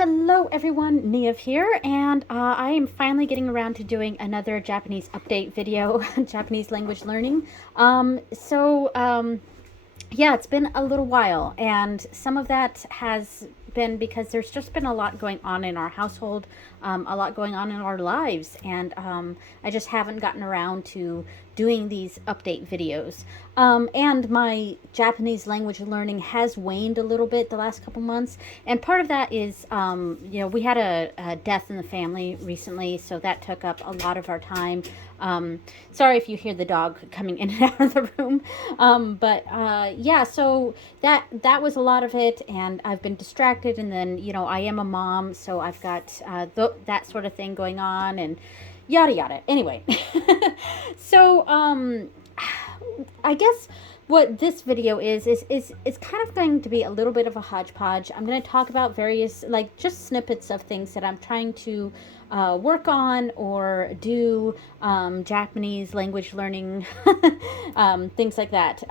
Hello everyone, Niamh here, and I am finally getting around to doing another Japanese update video, Japanese language learning. Yeah, it's been a little while, and some of that has been because there's just been a lot going on in our household, a lot going on in our lives, and I just haven't gotten around to doing these update videos. And my Japanese language learning has waned a little bit the last couple months, and part of that is, we had a death in the family recently, so that took up a lot of our time. Sorry if you hear the dog coming in and out of the room. Yeah, so that was a lot of it, and I've been distracted, and then, I am a mom, so I've got that sort of thing going on, and yada yada. Anyway, so I guess what this video is kind of going to be a little bit of a hodgepodge. I'm going to talk about various, like, just snippets of things that I'm trying to work on or do, Japanese language learning, things like that.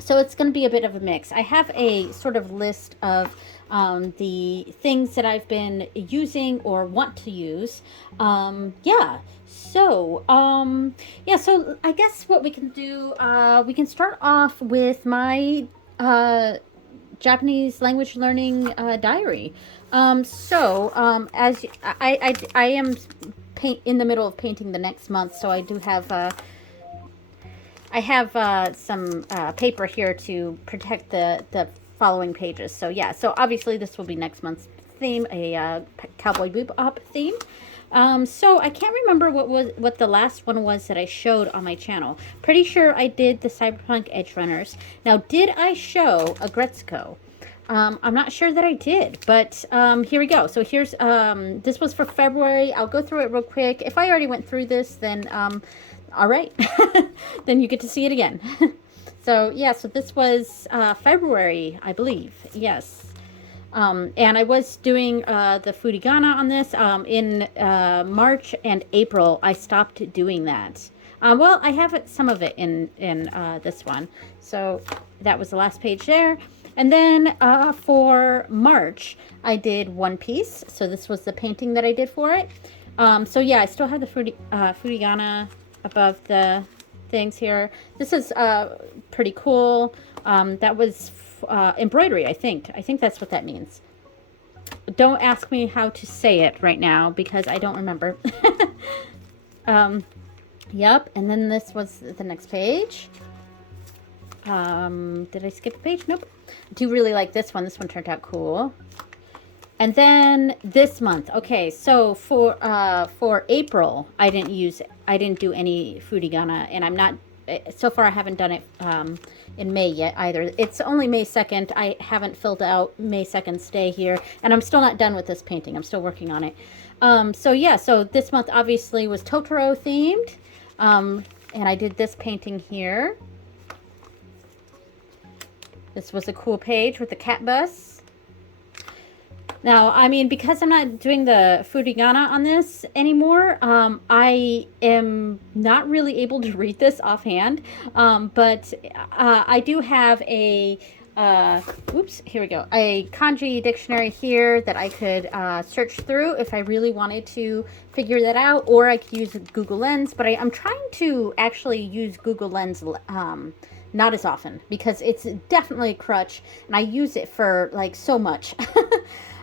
So it's going to be a bit of a mix. I have a sort of list of the things that I've been using or want to use. So I guess what we can do, we can start off with my Japanese language learning diary. As I am in the middle of painting the next month, so I do have some paper here to protect the following pages. So yeah, so obviously this will be next month's theme, a Cowboy Bebop theme. So I can't remember what the last one was that I showed on my channel. Pretty sure I did the Cyberpunk Edge Runners. Now, did I show a Gretzko? I'm not sure that I did, but here we go. So here's, this was for February. I'll go through it real quick. If I already went through this, then all right, then you get to see it again. So yeah, so this was February, I believe. Yes. And I was doing the furigana on this. In March and April, I stopped doing that. Well, I have some of it in this one. So that was the last page there. And then for March, I did One Piece. So this was the painting that I did for it. So yeah, I still have the furigana above the things here. This is pretty cool. That was embroidery, I think. I think that's what that means. Don't ask me how to say it right now because I don't remember. Yep, and then this was the next page. Did I skip a page? Nope. I do really like this one. This one turned out cool. And then this month, okay, so for April, I didn't do any furigana, and I'm not, so far I haven't done it in May yet either. It's only May 2nd. I haven't filled out May 2nd's day here, and I'm still not done with this painting. I'm still working on it. So yeah, so this month obviously was Totoro themed, and I did this painting here. This was a cool page with the cat bus. Now, I mean, because I'm not doing the furigana on this anymore, I am not really able to read this offhand, but I do have a, here we go, a kanji dictionary here that I could search through if I really wanted to figure that out, or I could use Google Lens, but I'm trying to actually use Google Lens not as often because it's definitely a crutch, and I use it for, like, so much.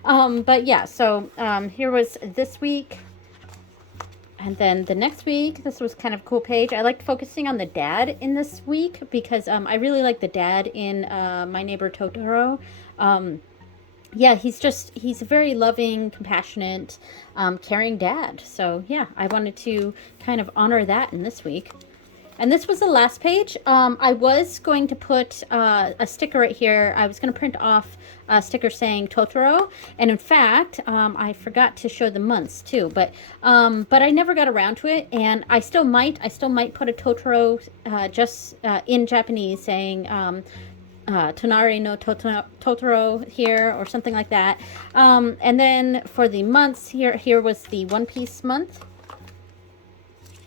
But yeah, so here was this week, and then the next week, this was kind of a cool page. I liked focusing on the dad in this week because I really like the dad in My Neighbor Totoro. Yeah, he's a very loving, compassionate, caring dad. So yeah, I wanted to kind of honor that in this week. And this was the last page. I was going to put a sticker right here. I was going to print off a sticker saying Totoro. And in fact, I forgot to show the months too. But I never got around to it. And I still might put a Totoro just in Japanese saying Tonari no Totoro here or something like that. And then for the months, here was the One Piece month.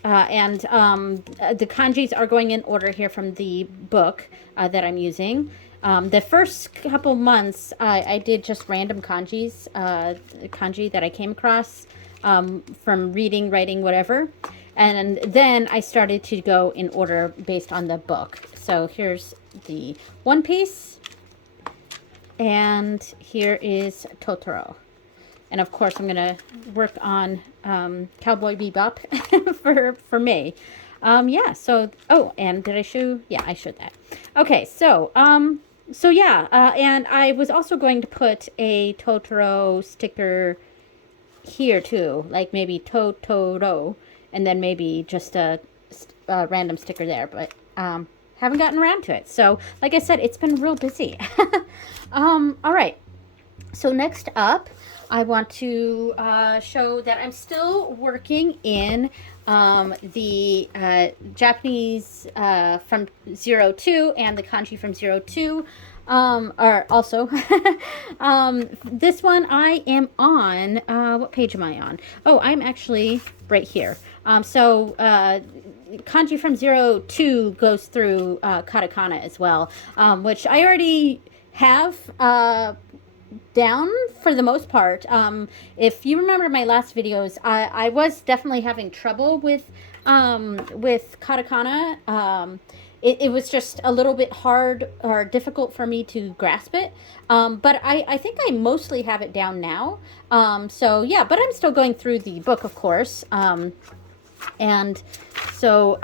The kanjis are going in order here from the book that I'm using. The first couple months, I did just random kanji that I came across from reading, writing, whatever. And then I started to go in order based on the book. So here's the One Piece, and here is Totoro. And of course, I'm going to work on Cowboy Bebop for May. Yeah, so, oh, and did I show? Yeah, I showed that. Okay, so yeah, and I was also going to put a Totoro sticker here too, like maybe Totoro, and then maybe just a random sticker there, but haven't gotten around to it. So, like I said, it's been real busy. All right, so next up, I want to show that I'm still working in the Japanese from 02 and the kanji from 02. Or also, this one I am on, what page am I on? Oh, I'm actually right here. Kanji from 02 goes through katakana as well, which I already have down for the most part. If you remember my last videos, I was definitely having trouble with katakana. It was just a little bit hard or difficult for me to grasp it. But I think I mostly have it down now. So yeah, but I'm still going through the book, of course. And so,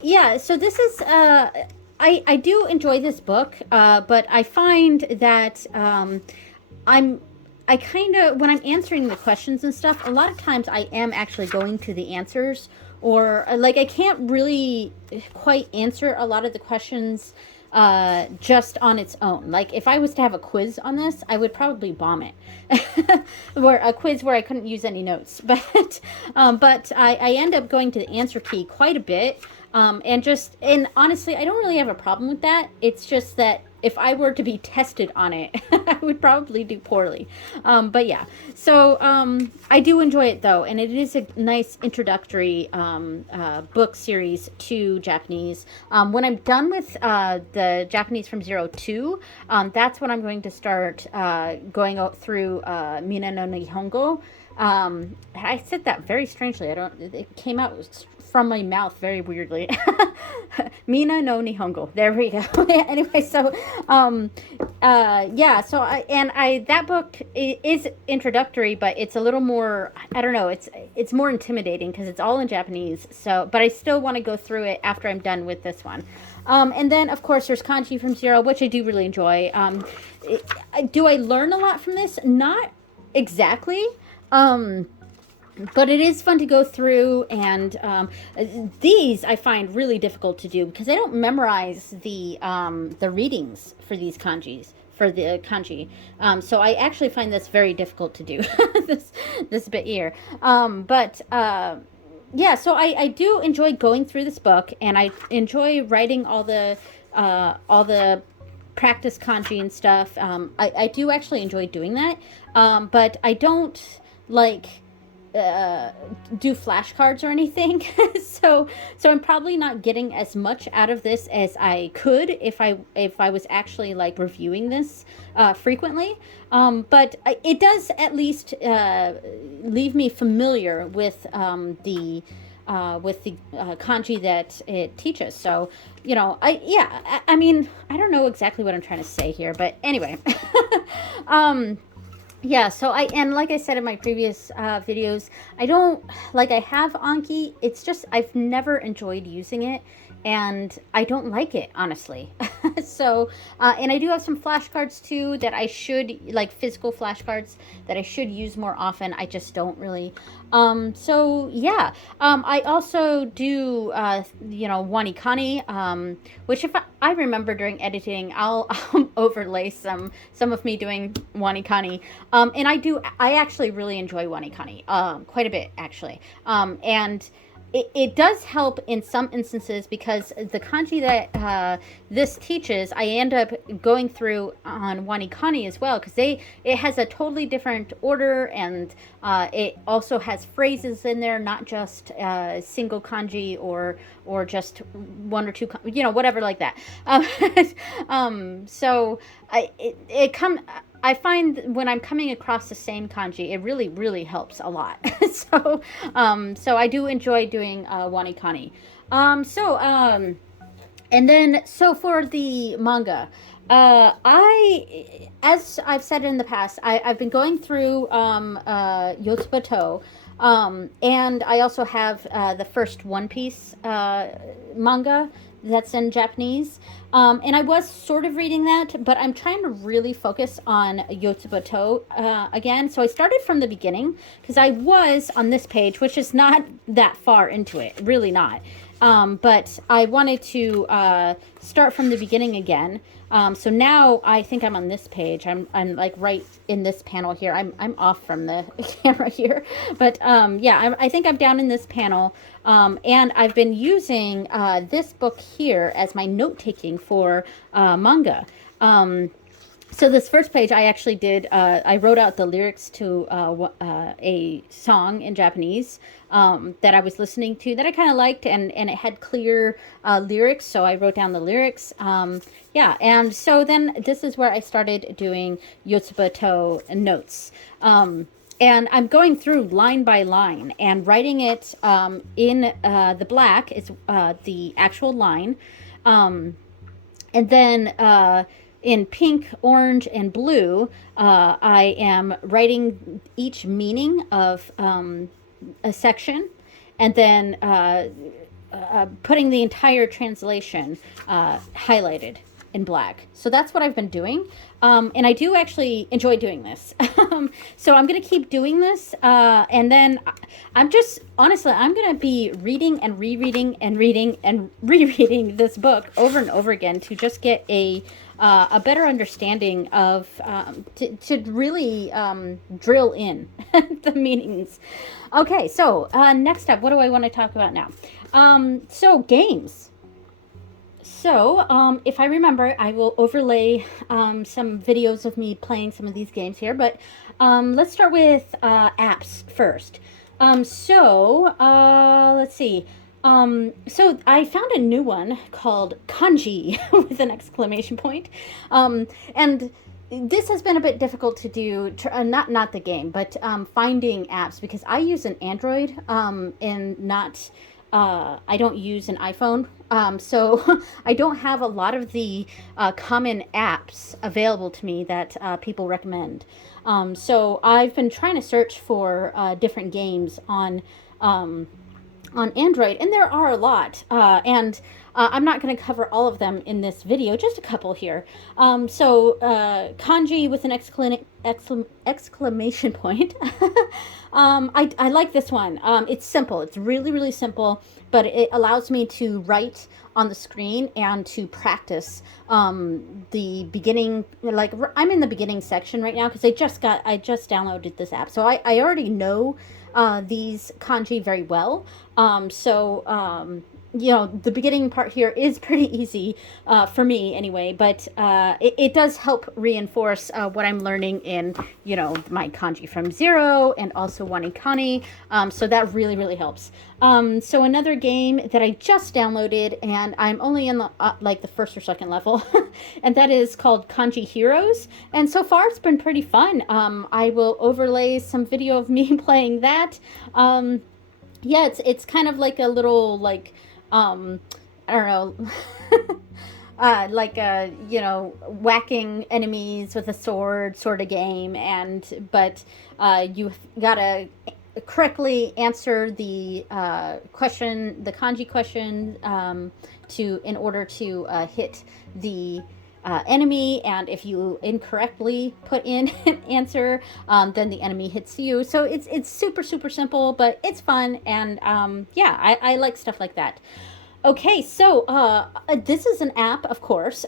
yeah, so this is, I do enjoy this book, but I find that I kind of, when I'm answering the questions and stuff, a lot of times I am actually going to the answers, or like I can't really quite answer a lot of the questions just on its own. Like if I was to have a quiz on this, I would probably bomb it. Or a quiz where I couldn't use any notes. But I end up going to the answer key quite a bit. And honestly, I don't really have a problem with that. It's just that if I were to be tested on it, I would probably do poorly. But yeah, so I do enjoy it though, and it is a nice introductory book series to Japanese. When I'm done with the Japanese from 02, that's when I'm going to start going out through Mina no Nihongo. I said that very strangely. It came out from my mouth very weirdly. Mina no Nihongo. There we go. Anyway, so yeah, so that book is introductory, but it's a little more, I don't know, it's more intimidating because it's all in Japanese. So, but I still want to go through it after I'm done with this one. And then of course there's kanji from 0, which I do really enjoy. Do I learn a lot from this? Not exactly. But it is fun to go through, and these I find really difficult to do because I don't memorize the readings for these kanjis, for the kanji. So I actually find this very difficult to do, this bit here. Yeah, so I do enjoy going through this book, and I enjoy writing all the practice kanji and stuff. I do actually enjoy doing that, but I don't like do flashcards or anything. so I'm probably not getting as much out of this as I could if I was actually like reviewing this frequently. But it does at least leave me familiar with the kanji that it teaches. So, you know, I mean, I don't know exactly what I'm trying to say here, but anyway. Yeah, so and like I said in my previous videos, I have Anki. It's just, I've never enjoyed using it, and I don't like it, honestly. So, and I do have some flashcards too that I should, like physical flashcards that I should use more often. I just don't really. So yeah, I also do, wanikani, which if I remember during editing, I'll overlay some of me doing wanikani. And I actually really enjoy wanikani, quite a bit actually. And it does help in some instances because the kanji that this teaches, I end up going through on Wanikani as well because it has a totally different order, and it also has phrases in there, not just single kanji or just one or two, whatever like that. Um, so it come. I find when I'm coming across the same kanji, it really, really helps a lot. So I do enjoy doing wanikani. And then so for the manga, as I've said in the past, I've been going through Yotsubato, and I also have the first One Piece manga that's in Japanese. And I was sort of reading that, but I'm trying to really focus on Yotsubato again. So I started from the beginning because I was on this page, which is not that far into it, really not. But I wanted to start from the beginning again. So now I think I'm on this page. I'm like right in this panel here. I'm off from the camera here, but yeah, I think I'm down in this panel. And I've been using this book here as my note taking for manga. So this first page, I actually did. I wrote out the lyrics to a song in Japanese that I was listening to that I kind of liked, and it had clear lyrics. So I wrote down the lyrics. Yeah, and so then this is where I started doing Yotsubato notes. And I'm going through line by line and writing it in the black is the actual line, and then. In pink, orange, and blue, I am writing each meaning of a section, and then putting the entire translation highlighted in black. So that's what I've been doing. And I do actually enjoy doing this. So I'm going to keep doing this. And then I'm just, honestly, I'm going to be reading and rereading and reading and rereading this book over and over again to just get a better understanding of, to really drill in the meanings. Okay, so next up, what do I want to talk about now? So games. So, if I remember, I will overlay some videos of me playing some of these games here, but let's start with apps first. Let's see. So I found a new one called Kanji with an exclamation point. And this has been a bit difficult to do, not the game, but finding apps because I use an Android and not... I don't use an iPhone, so I don't have a lot of the common apps available to me that people recommend. So I've been trying to search for different games on Android, and there are a lot. And I'm not going to cover all of them in this video, just a couple here. Kanji with an exclamation point. I like this one. It's simple. It's really, really simple, but it allows me to write on the screen and to practice the beginning. Like I'm in the beginning section right now because I just downloaded this app, so I already know these kanji very well. The beginning part here is pretty easy for me anyway, but it does help reinforce what I'm learning in, my kanji from zero and also wanikani. So that really, really helps. So another game that I just downloaded, and I'm only in the the first or second level, and that is called Kanji Heroes. And so far it's been pretty fun. I will overlay some video of me playing that. Yeah, it's kind of like a little I don't know, whacking enemies with a sword sort of game, but you've got to correctly answer the question, the kanji question, in order to hit the enemy, and if you incorrectly put in an answer, then the enemy hits you. So it's super, super simple, but it's fun, and yeah, I like stuff like that. Okay, so this is an app, of course,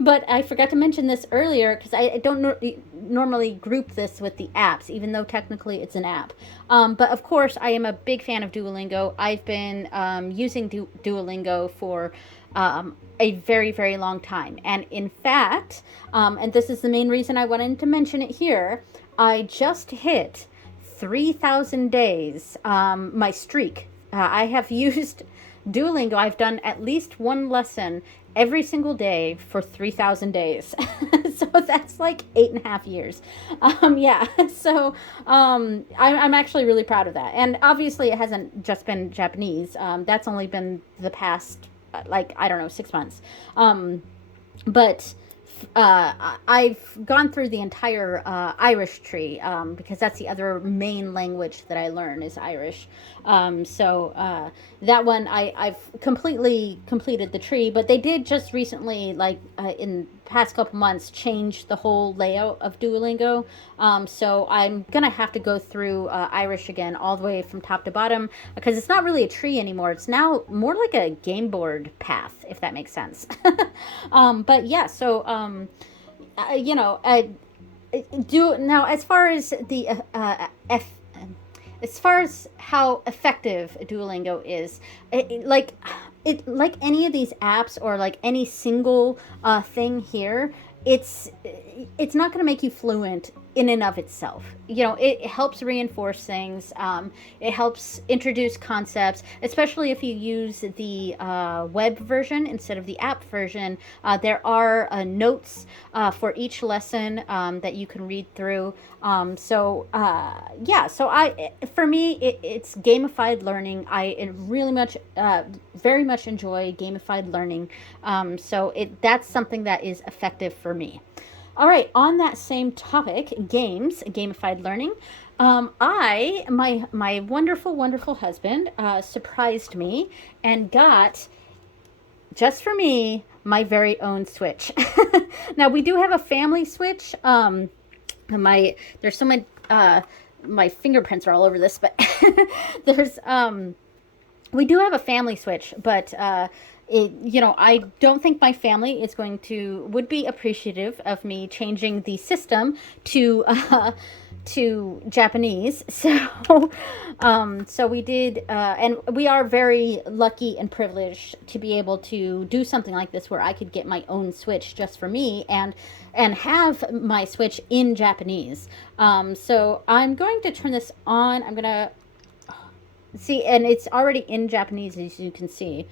but I forgot to mention this earlier because I don't normally group this with the apps, even though technically it's an app. But of course, I am a big fan of Duolingo. I've been using Duolingo for a very, very long time. And in fact, and this is the main reason I wanted to mention it here, I just hit 3,000 days, my streak. I have used Duolingo. I've done at least one lesson every single day for 3,000 days. So that's like 8.5 years. Yeah. So I'm actually really proud of that. And obviously, it hasn't just been Japanese. That's only been the past, like, I don't know, 6 months. But I've gone through the entire Irish tree because that's the other main language that I learn is Irish. So that one I've completely completed the tree, but they did just recently, like in past couple months, change the whole layout of Duolingo. So I'm gonna have to go through Irish again, all the way from top to bottom, because it's not really a tree anymore. It's now more like a game board path, if that makes sense. But yeah, so you know, do now as far as the as far as how effective Duolingo is, like any of these apps or like any single thing here, it's it's not going to make you fluent in and of itself. You know, it helps reinforce things. It helps introduce concepts, especially if you use the web version instead of the app version. There are notes for each lesson that you can read through. Yeah, so for me, it's gamified learning. I really much, very much enjoy gamified learning. That's something that is effective for me. All right, on that same topic, games, gamified learning. My wonderful, wonderful husband surprised me and got, just for me, my very own Switch. Now we do have a family Switch. There's so many, my fingerprints are all over this, but there's we do have a family Switch, but you know, I don't think my family is would be appreciative of me changing the system to to Japanese. So we did, and we are very lucky and privileged to be able to do something like this, where I could get my own Switch just for me and have my Switch in Japanese. So I'm going to turn this on. I'm gonna see, and it's already in Japanese, as you can see.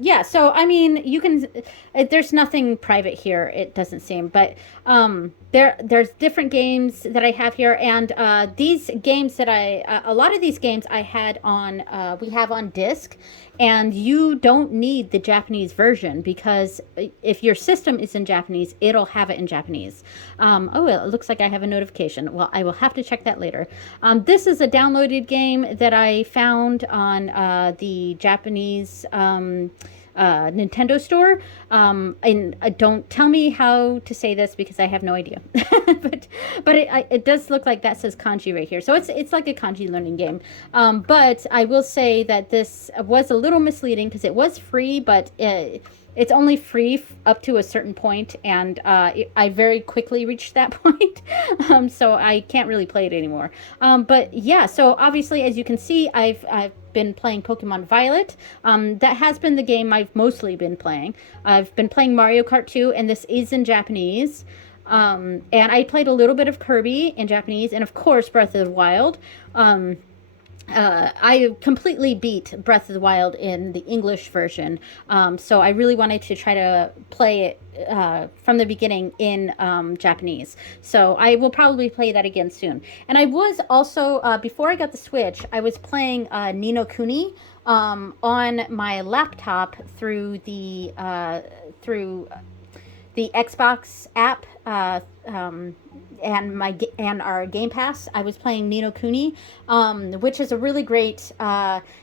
Yeah, so I mean, you can. There's nothing private here. It doesn't seem, but there's different games that I have here, and these games that a lot of these games I had on. We have on disc, and you don't need the Japanese version because if your system is in Japanese, it'll have it in Japanese. Oh, well, it looks like I have a notification. Well, I will have to check that later. This is a downloaded game that I found on the Japanese Nintendo store. And don't tell me how to say this because I have no idea. But it does look like that says kanji right here. So it's like a kanji learning game. But I will say that this was a little misleading because it was free, but it's only free up to a certain point, and I very quickly reached that point, so I can't really play it anymore. But yeah, so obviously, as you can see, I've been playing Pokemon Violet. That has been the game I've mostly been playing. I've been playing Mario Kart 2, and this is in Japanese. And I played a little bit of Kirby in Japanese, and of course Breath of the Wild. I completely beat Breath of the Wild in the English version, so I really wanted to try to play it from the beginning in Japanese. So I will probably play that again soon. And I was also, before I got the Switch, I was playing Ni no Kuni on my laptop through the Xbox app, and our Game Pass. I was playing Ni no Kuni, which is a really great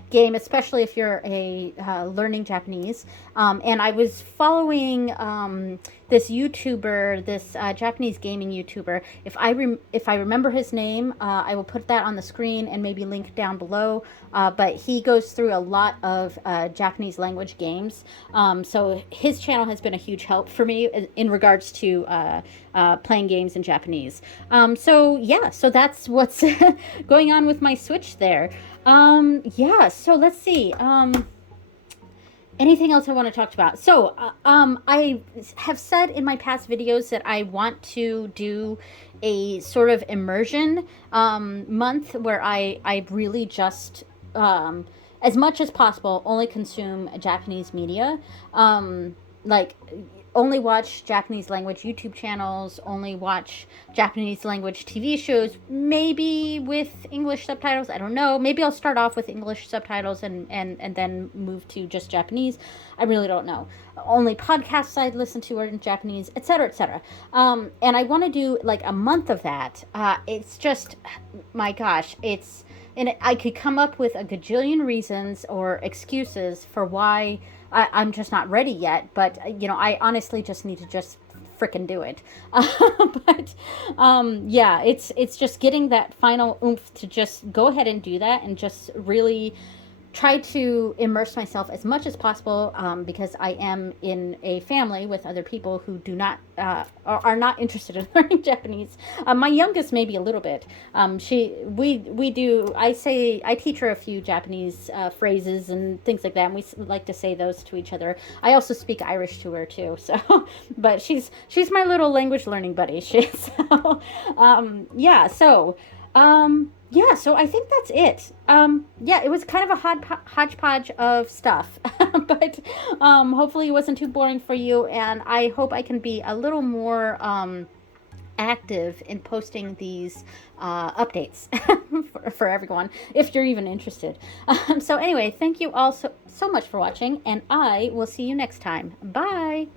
game, especially if you're learning Japanese. And I was following this YouTuber, this Japanese gaming YouTuber. If I remember his name, I will put that on the screen and maybe link down below. But he goes through a lot of Japanese language games. So his channel has been a huge help for me in regards to playing games in Japanese. So yeah, so that's what's going on with my Switch there. Yeah, so let's see. Anything else I want to talk about? So, I have said in my past videos that I want to do a sort of immersion month where I really just, as much as possible, only consume Japanese media. Like, only watch Japanese language YouTube channels, only watch Japanese language TV shows, maybe with English subtitles. I don't know. Maybe I'll start off with English subtitles and then move to just Japanese. I really don't know. Only podcasts I listen to are in Japanese, etc., etc. And I want to do like a month of that. It's just, my gosh, and I could come up with a gajillion reasons or excuses for why I'm just not ready yet. But, I honestly just need to just frickin' do it. But yeah, it's just getting that final oomph to just go ahead and do that and just really try to immerse myself as much as possible, because I am in a family with other people who do not are not interested in learning Japanese. My youngest maybe a little bit. I teach her a few Japanese phrases and things like that, and we like to say those to each other. I also speak Irish to her too, so but she's my little language learning buddy. Yeah, so. Yeah, so I think that's it. Yeah, it was kind of a hodgepodge of stuff, but hopefully it wasn't too boring for you, and I hope I can be a little more active in posting these updates for everyone, if you're even interested. So anyway, thank you all so much for watching, and I will see you next time. Bye!